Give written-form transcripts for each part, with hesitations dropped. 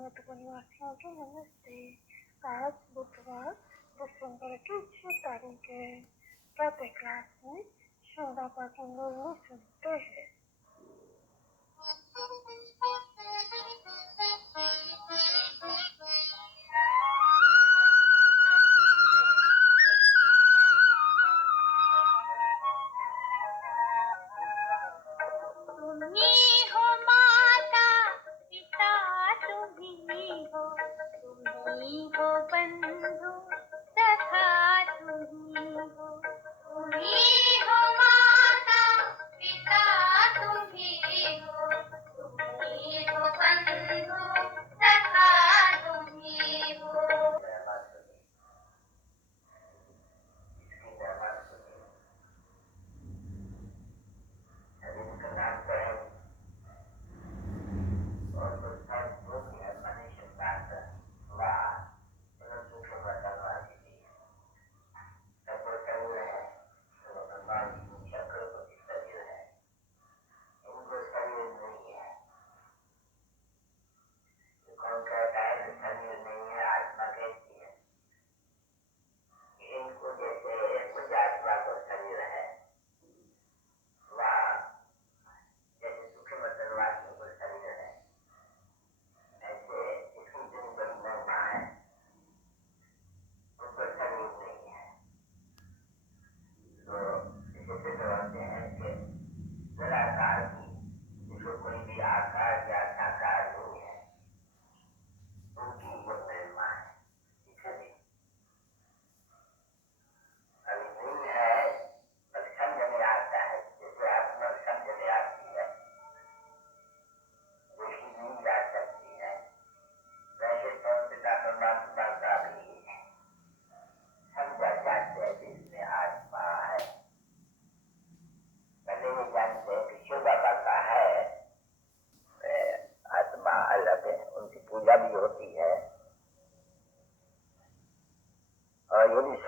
मधुबन वासियों को नमस्ते। आज बुधवार दिसंबर की 6 तारीख है। प्रत्येक क्लास में शोधा पाठन में सुनते हैं।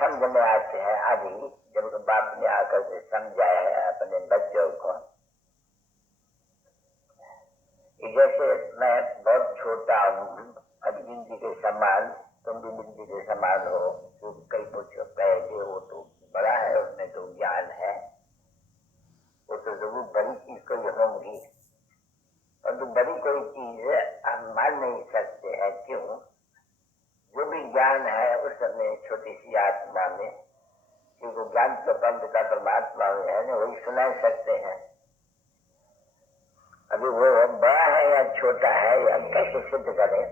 समझ में आते हैं अभी जब बाप ने आकर के समझाया है अपने बच्चों को। जैसे मैं बहुत छोटा हूँ, अभी बिंदी के समान, तुम भी बिंदी के समान हो, जो कई पूछो पहले हो तो बड़ा है, उसमें तो ज्ञान है, वो तो जरूर बड़ी चीज कोई होंगी, परंतु बड़ी कोई चीज हम मान नहीं सकते हैं। क्यों? जो भी ज्ञान है उस समय छोटी सी आत्मा में, क्योंकि ज्ञान तो पंथ का परमात्मा में है ना, वही सुना सकते हैं। अभी वो बड़ा है या छोटा है या कैसे सिद्ध करें?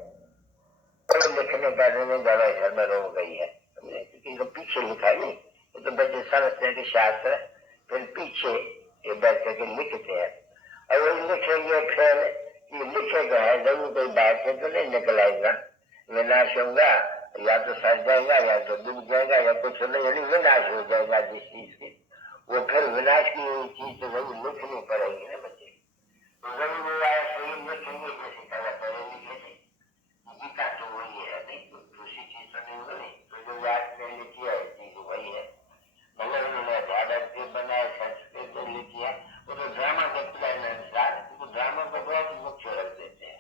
तो लिखने करने में बड़ा गड़बड़ हो गई है, क्योंकि तो पीछे लिखा नहीं, वो तो बच्चे समझते हैं कि शास्त्र, फिर पीछे ये बैठ करके लिखते हैं, और वही लिखेंगे फिर ये लिखेगा है, जरूर कोई बात से तो नहीं निकल आएगा, विनाश होगा, या तो सड़ जाएगा या तो डूब जाएगा या कुछ नहीं, यानी विनाश हो जाएगा जिस चीज से, वो फिर विनाश की चीज तो जरूर लिखनी पड़ेगी ना बच्चे। तो जरूर वो आया सही लिखेंगे, जैसे कला पहले लिखे थे, गीता तो वही है, नहीं तो दूसरी चीज तो नहीं बनी, तो जो याद में लिखी है चीज वही है। मतलब उन्होंने भारत के बनाए, संस्कृत में लिखी है, वो तो ड्रामा के प्लान अनुसार, तो ड्रामा को बहुत मुख्य रख देते हैं,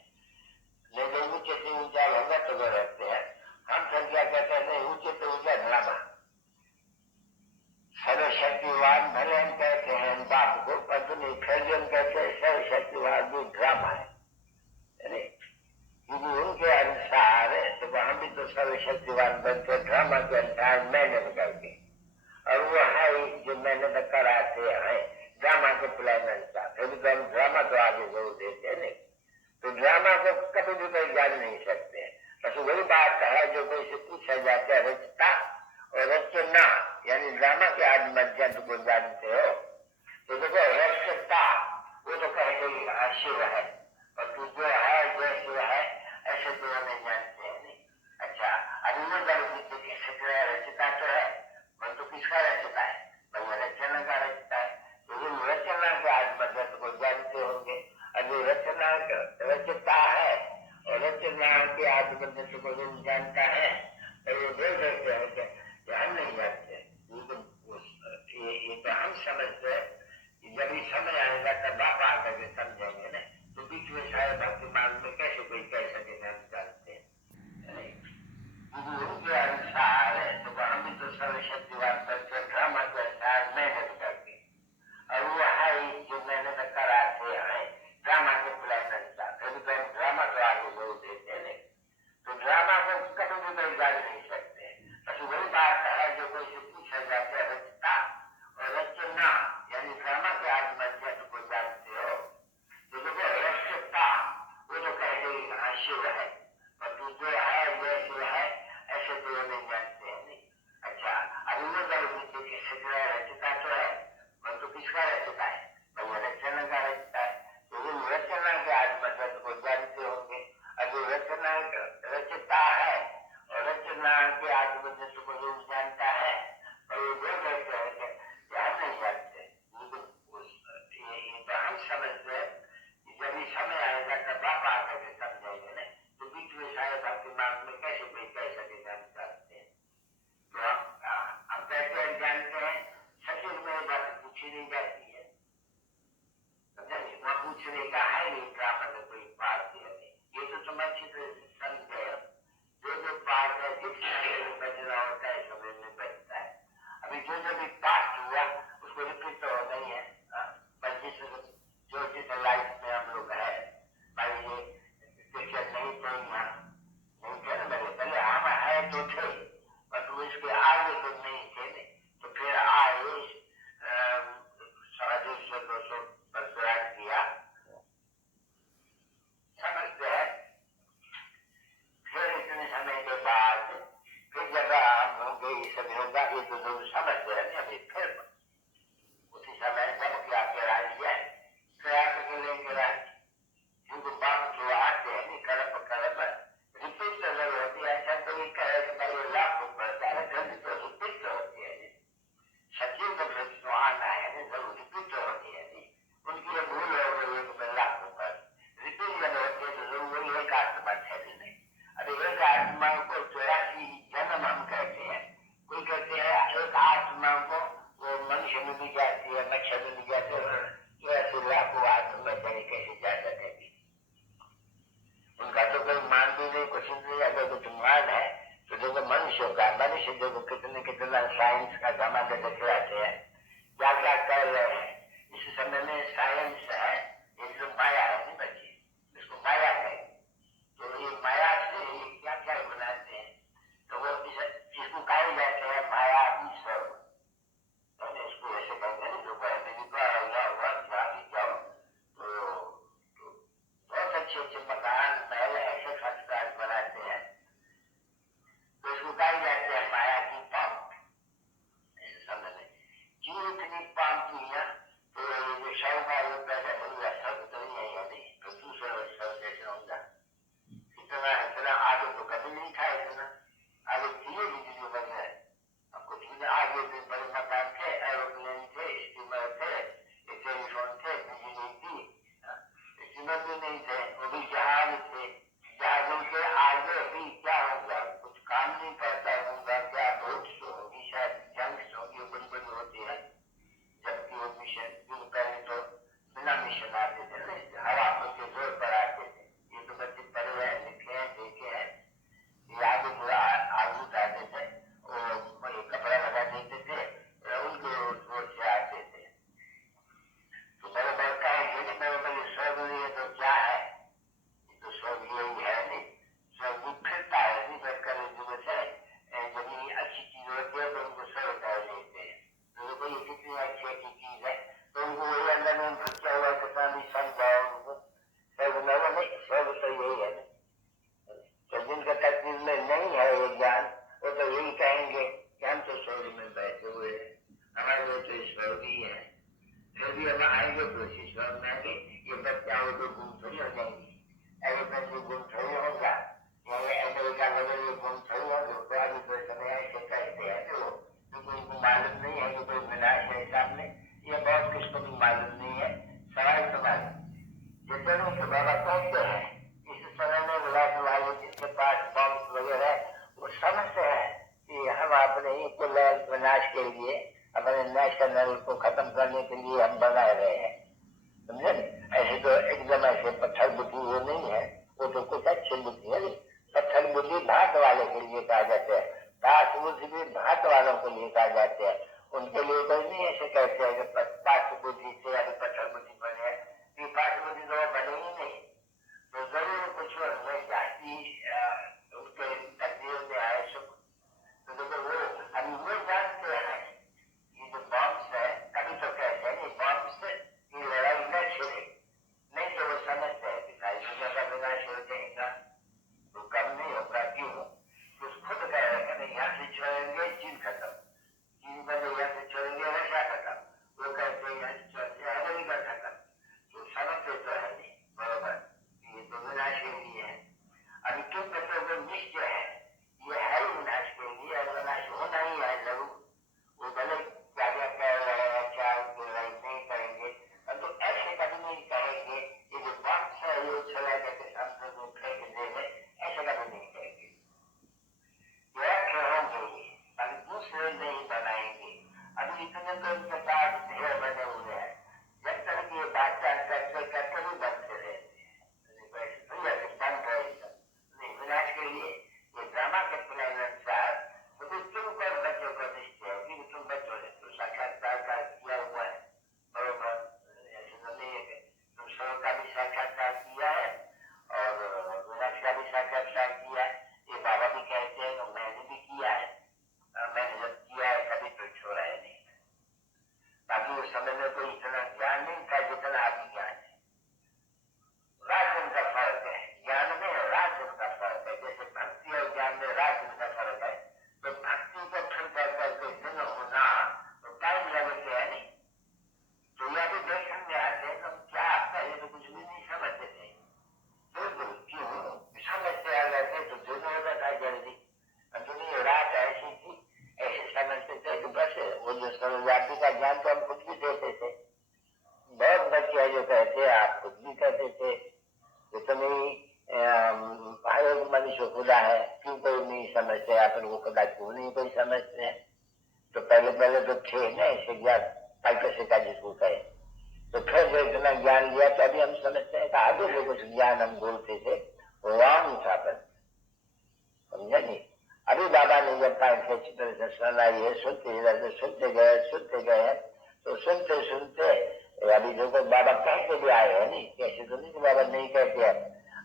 नहीं ऊंचे से ऊंचा होगा तो वो रखते हैं। हम सब क्या कहते हैं, नहीं ऊंचे तो ऊंचा ड्रामा, सर्वशक्तिवान भले हम कहते हैं बाप को, पर नहीं फिर हम कहते हैं सर्वशक्तिवान भी ड्रामा है, क्योंकि उनके अनुसार तो हम भी तो सर्वशक्तिवान बनते ड्रामा के अनुसार मेहनत करके, और वो है जो मेहनत कराते हैं ड्रामा के प्लान अनुसार, फिर भी तो हम ड्रामा तो आगे जरूर देते हैं नहीं, तो ड्रामा को कभी भी कोई जान नहीं सकते। बस वही बात है जो कोई से पूछा जाता है, रचता और रचना, यानी ड्रामा के आदि मध्य को जानते हो, तो देखो रचता वो तो कहेंगे शिव है, और तू जो है जो शिव है ऐसे तो हमें जानते हैं नहीं। अच्छा, अभी वो रचता तो है, मन तो किसका रचता है, भैया रचना का रचता है, तो ये रचना के आदि मध्य को जानते होंगे। अभी रचना रचता है और रचना के आदि मध्य को जो जानता है, तो वो बोल सकते हैं कि हम नहीं जानते, ये तो हम समझते हैं, जब ये समय आएगा तब बाप आकर के समझेंगे ना, तो बीच में शायद भक्ति मार्ग में कैसे कोई कह सकेगा हम जानते ये सब होगा, ये तो जरूर समझते हैं अभी। फिर उसी समय जब क्या करा लिया क्या लेंगे जिनको बात जो आते हैं कड़प रिपीट नजर होती है। ऐसा कोई कहे कि भाई लाख रुपये सारे जल्दी तो रिपीट होती है, सचिव को फिर तो आना है जरूर रिपीट होती है। उनकी ये भूल हो गई है कि लाख रुपये रिपीट जब होती है तो जरूर वही एक आत्मा ठहरी नहीं। अभी एक आत्मा को 84 जन्म हम कहते हैं। कोई कहते हैं एक आत्मा को वो मनुष्य में भी जाती है, मच्छर में भी जाती है, तो ऐसे लाखों आत्मा कैसे जा सकेगी। उनका तो कोई मान भी नहीं, कुछ नहीं। अगर कुछ मान है तो देखो मनुष्य देखो कितना साइंस का जमाने दिखलाते हैं, क्या क्या कर रहे हैं। इस समय में साइंस है, ये जो माया है नहीं बची, इसको माया है। तो ये माया से क्या क्या बनाते हैं, तो वो इसको कहे जाते हैं माया ईश्वर। तो इसको ऐसे कहते हैं जो जाओ तो बहुत अच्छे मकान महल ऐसे संस्कार बनाते हैं, तो इसको कही जाते हैं माया की पंप। ऐसे समझ में जीव इतनी पंप किया तो ये जो शव का जो पैदा होगा सब तो नहीं, तो दूसरा शव कैसे होगा। इतना आगे तो कभी नहीं था, इतना आगे धीरे धीरे बन गए। आपको धीरे आगे भी बड़े मकान थे, एरोप्लेन थे, स्टीमर थे, टेलीफोन थे, बिजली थी, स्टीमर भी नहीं थे, वो भी जहाज थे। जहाजों के आगे भी क्या होगा, कुछ काम नहीं करता होगा, क्या बोट्स होगी, शायद जंग्स होगी, बड़ी बड़ी होती है। जबकि वो मिशन पहले तो बिना मिशन आते थे, हवा के जोर पर आते थे। ये तो बच्चे पढ़े हैं, लिखे हैं, देखे हैं। आगे पूरा आग उठाते थे, वो कपड़ा लगा देते थे, उनके जोर से आते थे। तो मेरे बड़का है ये मेरे को स्वर्ग लिए तो क्या है, तो स्वर्ग यही है नहीं। स्वर्ग फिरता है नहीं, बैठकर जरूरत है, जब ये अच्छी चीज होती है तो उनको स्वर्ग कह लेते हैं। तो देखो ये कितनी अच्छी चीज है, तो उनको वही अंदर में भटका हुआ कितना भी समझाओ उनको स्वर्ग में, वो नहीं, स्वर्ग तो यही है। तो जिनका तकदीर में नहीं है ये ज्ञान, वो तो यही कहेंगे कि हम तो स्वर्ग में बैठे हुए हैं, हमारे लिए तो स्वर्ग ही है। फिर भी हम आएंगे तो इसी स्वर्ग में आएंगे। ये बच्चा हो तो गुम थोड़ी हो जाएंगे, एरोप्लेन में गुम थोड़ी होगा, अमेरिका वगैरह ये गुम थोड़ी होगा। तो अभी तो समय ऐसे कहते हैं जो उनको मालूम नहीं है कि कोई विनाश है सामने, ये बहुत किसको भी मालूम नहीं है। सवाल सवाल जितने के बाबा कहते हैं इस समय में विलास वाले जिसके पास बम वगैरह वो समझते हैं कि हम अपने ही कुल विनाश के लिए, अपने नेशनल को खत्म करने के लिए हम बना रहे हैं, समझे। ऐसे तो एकदम ऐसे पत्थर बुद्धि वो नहीं है, वो तो कुछ अच्छी बुद्धि है। पत्थर बुद्धि भात वाले के लिए कहा जाते हैं, दास बुद्धि भी भात वालों के लिए कहा जाते हैं। उनके लिए कोई नहीं ऐसे कहते हैं कि पाठ बुद्धि से अभी पत्थर बुद्धि बने, ये पाठ बुद्धि तो बने ही नहीं। तो जरूर कुछ जाति उनके तकदीर में आए सुख। तो देखो वो अभी वो जानते हैं ये जो बॉम्ब्स है, कभी तो कहते हैं ये बॉम्ब्स की लड़ाई न छिड़े, नहीं तो वो समझते हैं कि सारी दुनिया का विनाश हो जाएगा, तो कम नहीं होगा। क्यों? तो खुद कह रहे हैं यहाँ से छोड़ेंगे चीन खत्म, समझते हैं, अपन को कदाच वो नहीं कोई समझते हैं। तो पहले तो थे ना ऐसे ज्ञान पाइक का जिसको कहे, तो फिर जो इतना ज्ञान लिया तो अभी हम समझते हैं कि आगे जो कुछ ज्ञान हम बोलते थे रॉन्ग था, पर समझा नहीं। अभी बाबा ने जब पाइप से अच्छी तरह से सुनाई, सुनते गए तो सुनते सुनते अभी देखो बाबा कहते भी आए हैं, नहीं कैसे तो नहीं कि बाबा नहीं कहते हैं।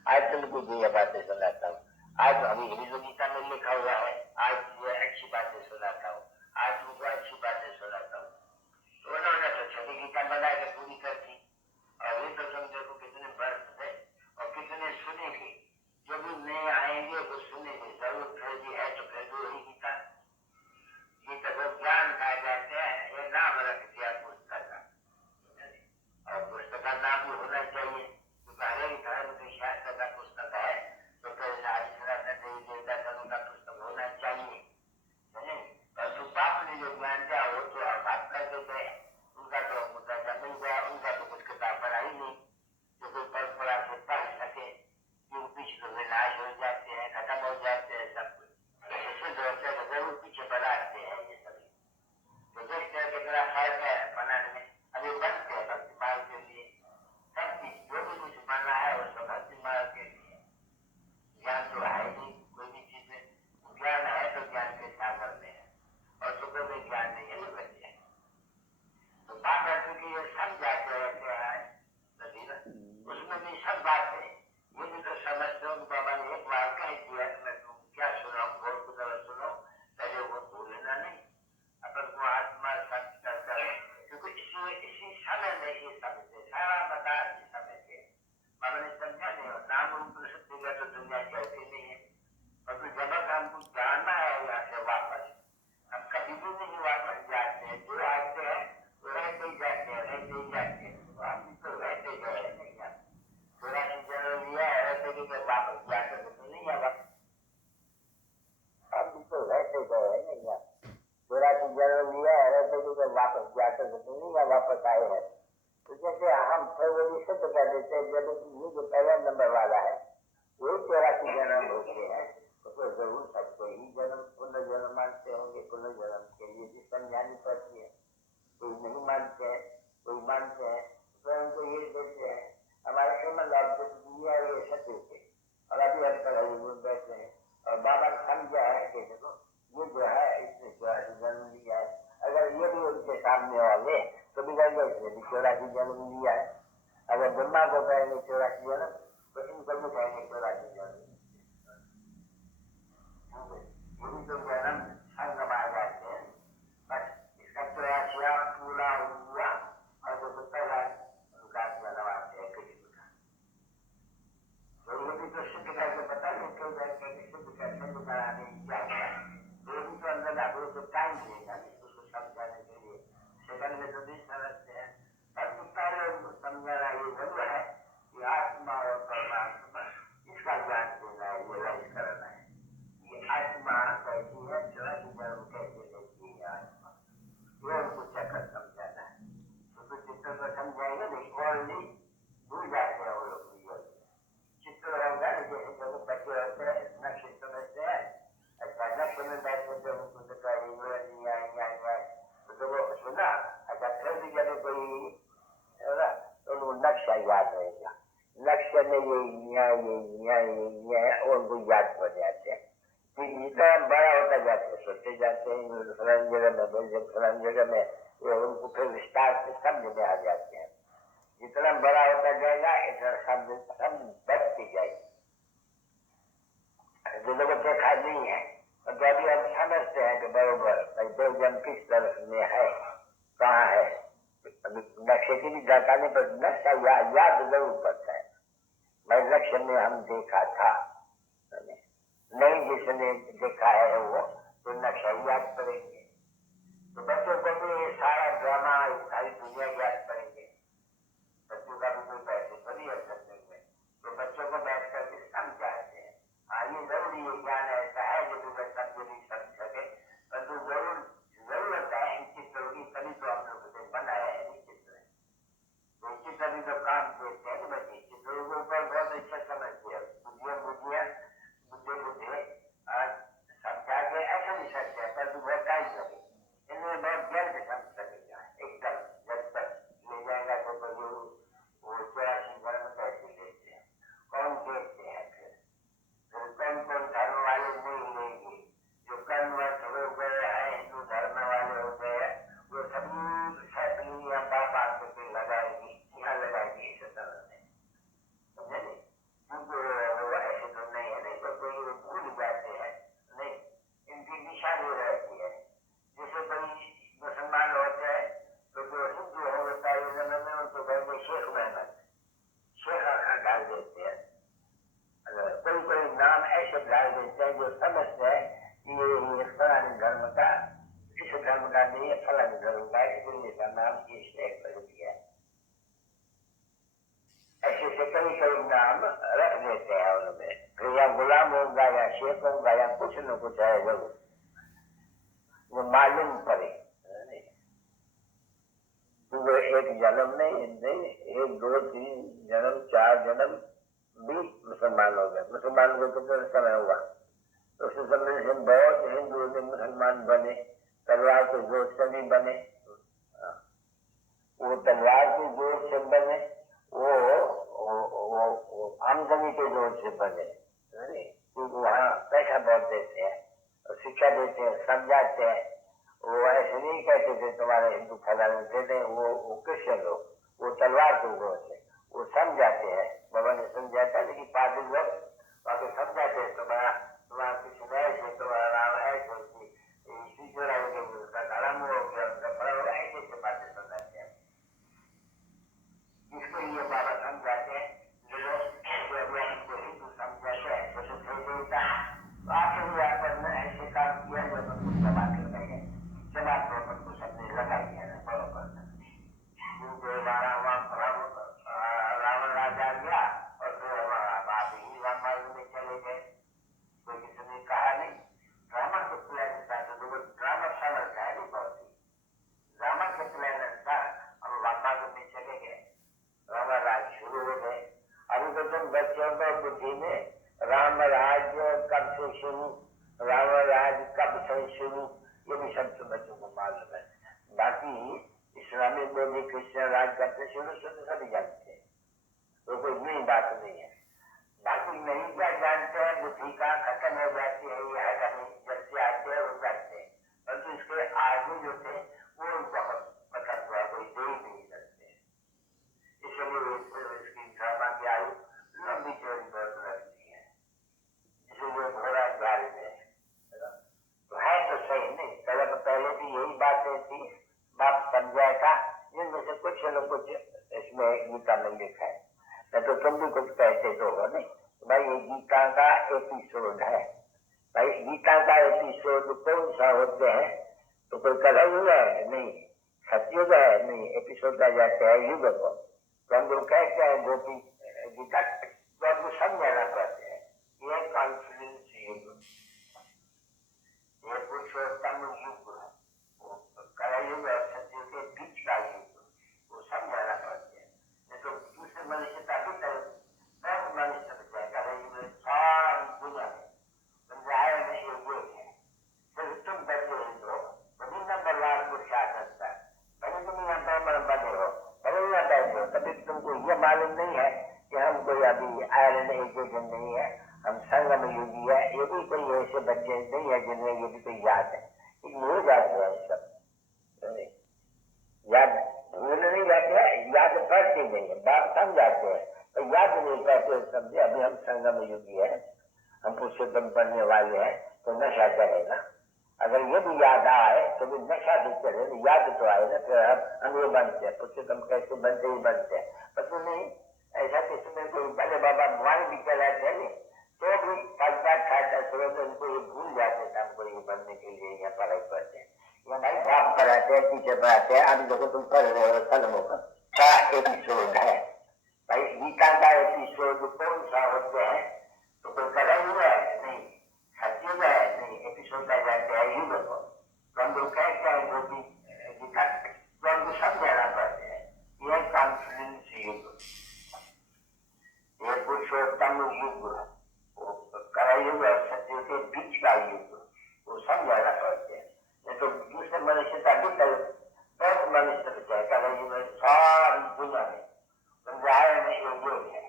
आज तुमको जो बातें सुनाता हूँ, आज अभी गीता में लिखा हुआ है, आज ये अच्छी बातें सुनाता हूँ, आज तुमको अच्छी बातें सुनाता हूँ। तो उन्होंने तो छठी गीता बना के पूरी कर दी, और ये तो तुम देखो कितने वर्ष है और कितने सुनेंगे, जो भी नए आएंगे वो सुनेंगे जरूर। फिर भी है तो फिर वही गीता, गीता को ज्ञान कहा जाते हैं, ये नाम रख दिया पुस्तक का, और पुस्तक का नाम भी होना चाहिए, क्योंकि हरेक धर्म की शास्त्र का पुस्तक है तो फिर देवता धर्म का पुस्तक होना चाहिए। परंतु बाप ने जो ज्ञान दिया वो तो बात करते थे, उनका तो मुद्दा मिल गया, उनका तो कुछ किताब पढ़ा ही नहीं जो कोई परंपरा से पढ़ सके, क्यों पीछे तो विनाश हो जाते हैं, खत्म हो जाते हैं सब कुछ, जरूर पीछे बढ़ाते हैं ये सभी। तो देखते हैं कितना फर्क है बनाने में। अभी बनते हैं भक्ति मार्ग के लिए, सब चीज जो भी कुछ बनना है वो सब भक्ति मार्ग के लिए। ज्ञान तो है ही कोई भी चीज में, ज्ञान है तो ज्ञान के सागर में है, और सुबह में ज्ञान नहीं है तो बच्चे। तो बात करते कि ये सब जाते रहते हैं नदी ना, उसमें भी सब बात है, ये भी तो समझते हो कि बाबा ने एक बार कह दिया, मैं तुम क्या सुनाऊं, बोल को तरह सुनो, पहले वो बोलना नहीं, अपन को आत्मा सत्य करता है, क्योंकि इसी समय में ये समझते, सारा बता इस समय से बाबा ने समझा नहीं, और नाम रूप सत्य का तो दुनिया चलती नहीं है। और तो जब हमको जानना है यहाँ से वापस, हम कभी भी नहीं वापस जाते हैं, जो आते हैं वो रहते ही जाते हैं, रहते ही जाते हैं, तो हम तो रहते गए नहीं जाते, थोड़ा सी जन्म लिया है रहते कि वापस जाते तो नहीं है, हम तो रहते गए नहीं जाते, थोड़ा सी जन्म लिया है रहते कि वापस जाते तो नहीं है, वापस आए हैं। तो जैसे हम फिर वो भी सिद्ध कर देते हैं, जब ये जो पहला नंबर वाला है वही 84 जन्म होते हैं, तो जरूर सबको ही जन्म पुनर्जन्म मानते होंगे, पुनर्जन्म के लिए भी समझानी पड़ती है। कोई नहीं मानते हैं, कोई मानते हैं, तो उनको ये देते हैं हमारे श्रीमद दिया ये सत्य थे, और अभी हम कल बैठे हैं, और बाबा ने समझा है कि देखो ये जो है इसने 84 जन्म लिया है, अगर ये भी उनके सामने होंगे तो भी कहेंगे इसने भी 84 जन्म लिया है। अगर ब्रह्मा को कहेंगे 84 जन्म तो इनको भी कहेंगे 84 जन्म, तो जन्म संगम आ जाते हैं, बस इसका 84 पूरा हुआ, और जो पहला उनका जन्म आते हैं कृष्ण का, तो ये भी तो सिद्ध करके बता देते हैं, सिद्ध करके कराने क्या होगा, तो भी तो अंदर जाकर तो टाइम देगा उसको समझाने के लिए, सेकंड में तो नहीं समझते हैं, और पहले उनको समझाना ये जरूर है कि आत्मा और परमात्मा इसका ज्ञान देना है, रियलाइज करना है, ये आत्मा कैसी है, जन्म कैसे लेती है आत्मा, ये उनको चक्कर समझाना है। तो चित्र को समझाएंगे नहीं, ओनली भूल जाते हैं वो लोग, चित्र होगा जैसे जब बच्चे होते हैं नक्शे समझते हैं, अच्छा नक्शे में बैठे जब तो वो सुना, अच्छा फिर भी जब कोई तो वो नक्शा याद रहेगा, नक्शे में ये उनको याद पड़ जाते हैं, जितना बड़ा होता जाता है सोचते जाते हैं फलानी जगह में, फलानी जगह में, ये उनको फिर विस्तार से समझ में आ जाते हैं, जितना बड़ा होता जाएगा इतना समझ बढ़ती जाएगी। जो लोग देखा नहीं है तो अभी हम समझते हैं कि बरोबर देवजन किस तरफ में है, कहाँ है, अभी नक्शे की भी जानकारी पर नक्शा याद जरूर पड़ता है, भाई नक्शे में हम देखा था, नहीं जिसने देखा है वो तो नक्शा याद करेंगे, तो बच्चों को भी सारा ड्रामा सारी दुनिया याद करेंगे, बच्चों का भी कोई पैसे थोड़ी है समझने में, तो बच्चों को बैठ करके समझाते हैं, हाँ ये जरूरी ये ज्ञान ऐसा है जो तुम्हें सब नहीं समझ सके, परंतु जरूरत है इन चित्रों की, तभी तो हम लोग ने बनाया है इन चित्र, तो चित्र भी तो काम देते हैं बच्चे, चित्रों के ऊपर बहुत अच्छा समझते हैं, बुद्धे कहूँगा या कुछ न कुछ है जरूर वो मालूम पड़े। तो एक जन्म नहीं, एक दो तीन जन्म चार जन्म भी मुसलमान हो गए। मुसलमान को कितना समय हुआ? तो उस समय से बहुत हिंदू ने मुसलमान बने, तलवार के जोर से भी बने। वो तलवार के जोर से बने, वो आमदनी के जोर से बने, क्योंकि वहाँ पैसा बहुत देते हैं, शिक्षा देते हैं, समझाते हैं। वो ऐसे नहीं कहते थे तुम्हारे हिंदू फैलाने देते, वो क्रिश्चियन लोग, वो तलवार के जोर से वो समझाते हैं। बाबा ने समझाता, लेकिन पादरी लोग वहाँ समझाते हैं तुम्हारा कृष्ण है, तुम्हारा राम है, इसी तरह उनका धर्म हो गया, उनका बड़ा हो गया, ऐसे बातें समझाते हैं। इसको ये बाबा समझाते हैं, जो लोग हिंदू समझाते हैं तो सही देता है। तो आखिर में अपन ऐसे काम किया जो अपन को जमात लगाई है, जमात में अपन को सबने लगाई है ना बराबर। रावण राजा गया और फिर हमारा बाप ही रामायण में चले गए, कोई किसी ने कहा नहीं। ड्रामा के प्लान था तो ड्रामा समझ है नहीं बहुत ही, ड्रामा के प्लान था। हम रामायण में चले गए, रामराज शुरू हो गए। अभी तो तुम बच्चों को बुद्धि में रामराज कब से शुरू, रामराज कब से शुरू, ये भी सब तो बच्चों को मालूम है। बाकी इस्लामिक में भी क्रिश्चियन राज करते शुरू से तो सभी जानते हैं, तो कोई नई बात नहीं है। बाकी नहीं क्या जानते हैं, बुद्धि का खत्म हो जाती है, यह कहीं जब से आते हैं वो जानते हैं, परंतु इसके आगे जो थे वो बहुत मतलब कोई दे ही नहीं सकते। इसलिए इसकी ड्रामा की आयु लंबी चौड़ी बहुत लगती है, इसलिए घोड़ा गाड़ी में तो है तो सही नहीं। पहले भी यही बातें थी, बाप समझाया था, जिनमें से कुछ न कुछ इसमें गीता में लिखा है। तो तुम भी कुछ कहते तो हो नहीं भाई, ये गीता का एपिसोड है। भाई गीता का एपिसोड कौन सा होते हैं? तो कोई कलयुग है नहीं, सतयुग है नहीं, एपिसोड का जाते हैं युग को। तो हम लोग कहते हैं गोपी गीता, तो हमको समझाना पड़ते हैं ये कॉन्फिडेंस युग, ये पुरुषोत्तम युग, कलयुग और सतयुग के बीच का युग, वो समझाना पड़ते हैं। नहीं तो दूसरे मनुष्य का भी बहुत मनुष्य कलयुग में सारी दुनिया में समझाया नहीं ये है। फिर तुम बचे हिंदू कभी न बलवान को शासन था, कभी तुम यहाँ ब्राह्मण बने हो, कभी यहाँ बैठे हो, कभी तुमको ये मालूम नहीं है कि हम कोई अभी आयरन एजुकेशन नहीं है, हम संगम युगी है। ये भी कोई ऐसे बच्चे नहीं है जिन्हें ये भी कोई याद है, हो जाते हैं सब याद, भूल नहीं जाते हैं, याद करते नहीं है, बात समझाते हैं तो याद नहीं करते। समझे अभी हम संगम युगी है, हम पुरुषोत्तम पढ़ने वाले हैं, तो नशा करेगा। अगर ये भी याद आए तो भी नशा भी करे, याद तो आए ना, फिर हम ये बनते हैं पुरुषोत्तम, कैसे बनते ही बनते हैं। पर नहीं ऐसा किसी कोई भले बाबा भगवान भी कहलाते हैं तो भी पलटा खाता सूरज उनको ये भूल जाते थे, हमको ये बनने के लिए यहाँ पढ़ाई करते हैं, या भाई बाप पढ़ाते हैं, टीचर पढ़ाते हैं। अभी देखो तुम पढ़ रहे हो, कलमों का एपिसोड है। भाई गीता का एपिसोड कौन सा होते हैं? तो कोई कलयुग है नहीं, सतयुग है नहीं, एपिसोड का जाते हैं युग को। तो हम लोग कहते हैं गोपी गीता, तो हमको समझाना पड़ते हैं ये कॉन्फिडेंस युग, ये पुरुषोत्तम युग, कलयुग और सतयुग के बीच का युग, वो समझाना पड़ते हैं। नहीं तो दूसरे मनुष्य का भी बहुत मनुष्य बचा है कलयुग में सारी दुनिया में समझाया नहीं योग है।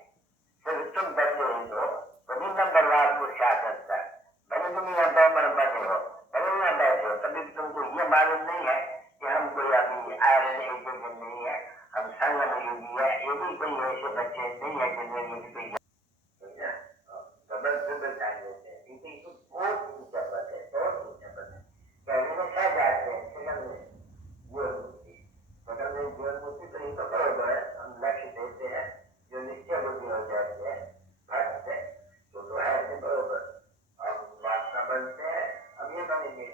फिर तुम बचे हिंदू कभी न बलवान को शासन था, भले तुम यहाँ ब्राह्मण बने हो, भले यहाँ बैठे हो, तभी तुमको ये मालूम नहीं है कि हम कोई अभी आयरन एजुकेशन नहीं है, हम संगम युगी है। ये भी कोई ऐसे बच्चे नहीं है जिन्हें ये भी कोई बहुत ऊंचा पद है, बहुत ऊंचा पद है। कहने में क्या जाते हैं जीवन में जीवन मुक्ति तो ये तो बराबर है, हम लक्ष्य देते हैं जो निश्चय बुद्धि हो जाती है भक्त है तो है नहीं बराबर। हम वासना बनते हैं, हम ये बनेंगे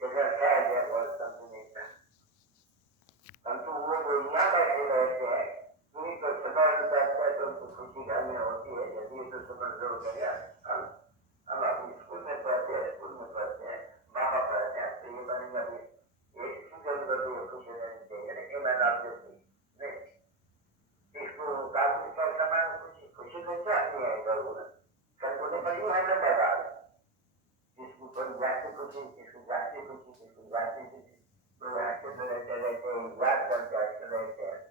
जैसा क्या है बहुत समझ नहीं था, परंतु वो जो यहाँ बैठे रहते हैं उन्हीं को सदा बैठता है तो उनको खुशी घर में होती है। यदि तो समझ लो गया जाती खुशी, किसी जाती खुशी, किसी जाती खुशी, तो हंसते रहते रहते याद करके हंसते रहते हैं।